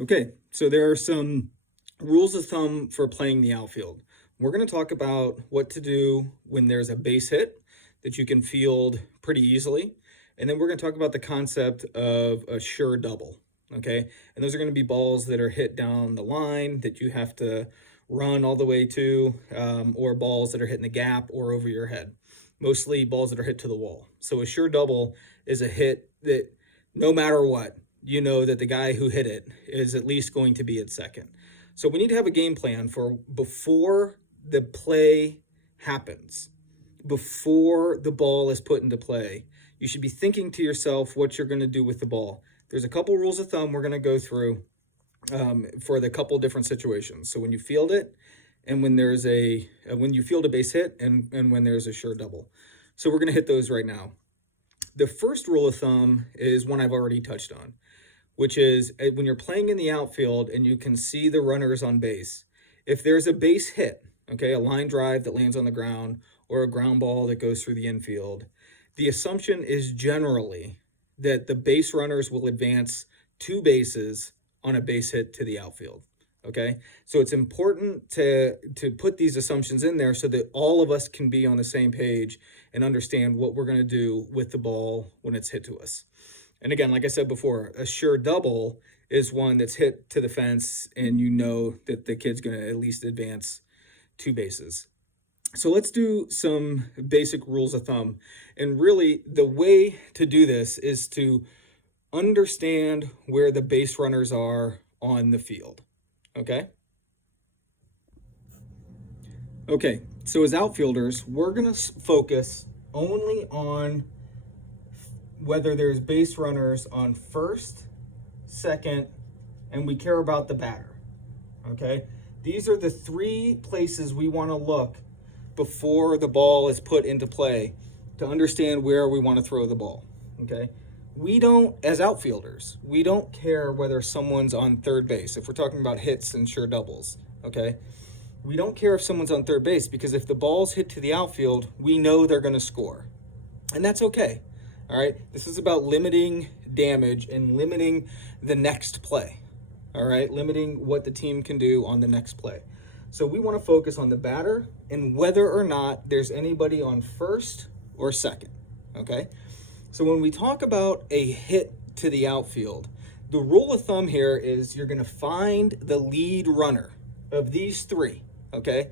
Okay, so there are some rules of thumb for playing the outfield. We're going to talk about what to do when there's a base hit that you can field pretty easily. And then we're going to talk about the concept of a sure double. Okay, and those are going to be balls that are hit down the line that you have to run all the way to, or balls that are hit in the gap or over your head. Mostly balls that are hit to the wall. So a sure double is a hit that no matter what, you know that the guy who hit it is at least going to be at second. So we need to have a game plan for before the play happens, before the ball is put into play. You should be thinking to yourself what you're going to do with the ball. There's a couple rules of thumb we're going to go through for the couple different situations. So when you field it, and when there's when you field a base hit, and when there's a sure double. So we're going to hit those right now. The first rule of thumb is one I've already touched on, which is when you're playing in the outfield and you can see the runners on base, if there's a base hit, okay, a line drive that lands on the ground or a ground ball that goes through the infield, the assumption is generally that the base runners will advance 2 bases on a base hit to the outfield. Okay, so it's important to put these assumptions in there so that all of us can be on the same page and understand what we're going to do with the ball when it's hit to us. And again, like I said before, a sure double is one that's hit to the fence and you know that the kid's going to at least advance 2 bases. So let's do some basic rules of thumb. And really, the way to do this is to understand where the base runners are on the field. Okay? Okay, so as outfielders, we're going to focus only on whether there's base runners on first, second, and we care about the batter. Okay? These are the 3 places we want to look before the ball is put into play to understand where we want to throw the ball. Okay? We don't, as outfielders, we don't care whether someone's on third base, if we're talking about hits and sure doubles, okay? We don't care if someone's on third base because if the ball's hit to the outfield, we know they're going to score. And that's okay, all right? This is about limiting damage and limiting the next play, all right? Limiting what the team can do on the next play. So we want to focus on the batter and whether or not there's anybody on first or second, okay? So when we talk about a hit to the outfield, the rule of thumb here is you're going to find the lead runner of these 3, okay?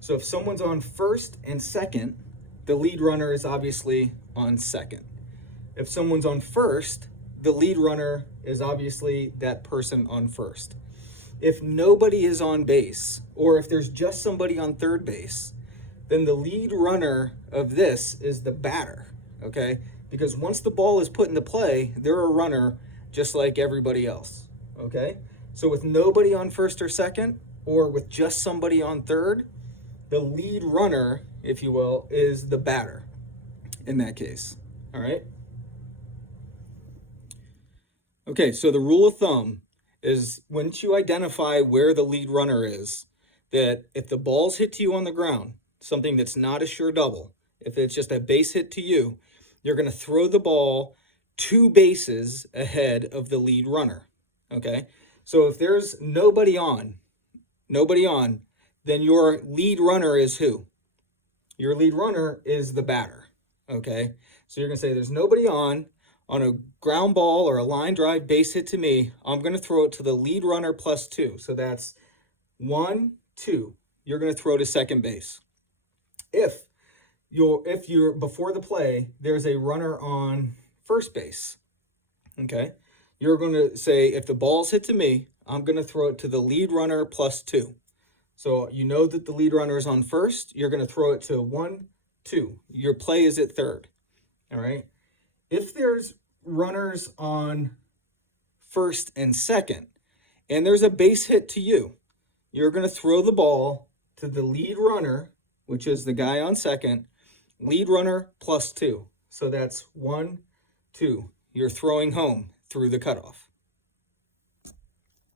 So if someone's on first and second, the lead runner is obviously on second. If someone's on first, the lead runner is obviously that person on first. If nobody is on base, or if there's just somebody on third base, then the lead runner of this is the batter, okay? Because once the ball is put into play, they're a runner just like everybody else, okay? So with nobody on first or second, or with just somebody on third, the lead runner, if you will, is the batter in that case, all right? Okay, so the rule of thumb is once you identify where the lead runner is, that if the ball's hit to you on the ground, something that's not a sure double, if it's just a base hit to you, you're going to throw the ball 2 bases ahead of the lead runner, okay? So if there's nobody on, then your lead runner is who? Your lead runner is the batter, okay? So you're going to say there's nobody on a ground ball or a line drive base hit to me, I'm going to throw it to the lead runner plus 2. So that's 1, 2. You're going to throw to second base. If you're before the play, there's a runner on first base, okay? You're going to say, if the ball's hit to me, I'm going to throw it to the lead runner plus 2. So you know that the lead runner is on first. You're going to throw it to 1, 2. Your play is at third, all right? If there's runners on first and second, and there's a base hit to you, you're going to throw the ball to the lead runner, which is the guy on second, lead runner plus 2. So that's 1, 2. You're throwing home through the cutoff.